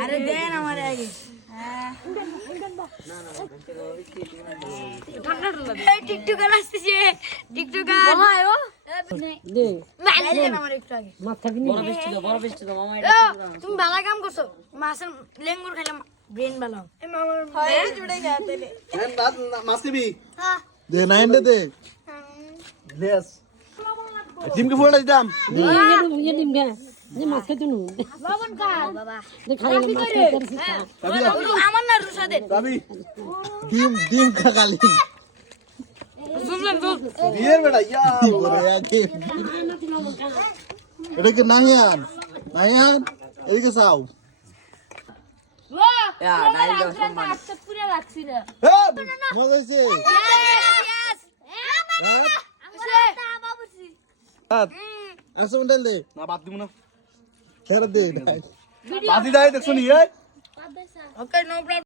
আরে দেন আমারে আগে এই টিকটকার আসছে টিকটকার আয়ো দে মালাই দেন আমারে একটু আগে মাথা কিনি বড় বৃষ্টি দাও মামা তুমি ভালো কাম করছো মাছের লেঙ্গুর খাইলাম ব্রেন ভালো এই মামার হয় জুড়ে গেছে হ্যাঁ মাছ খাবি হ্যাঁ দে নাইন দে লেস ডিমকে ফোড়া দিতাম ये डिम गया ये माছ খেতে নু লবণ কা বাবা যে খাই মাছ খেতে আমার না রুসা দে ভাবি ডিম খালি শুনলাম তো বিয়ের বেটা ইয়া বলে আগে এটা কি নাহিয়ান এদিকে চাও ইয়া ডাইল দাও সম্মান আজকে পুরো লাগছি রে হ্যাঁ মজা হইছে আসো মন্ডল দে না বাদ দিমু না ফেরত দে বাদি দাই দেখছো নি ওকে নো প্রবলেম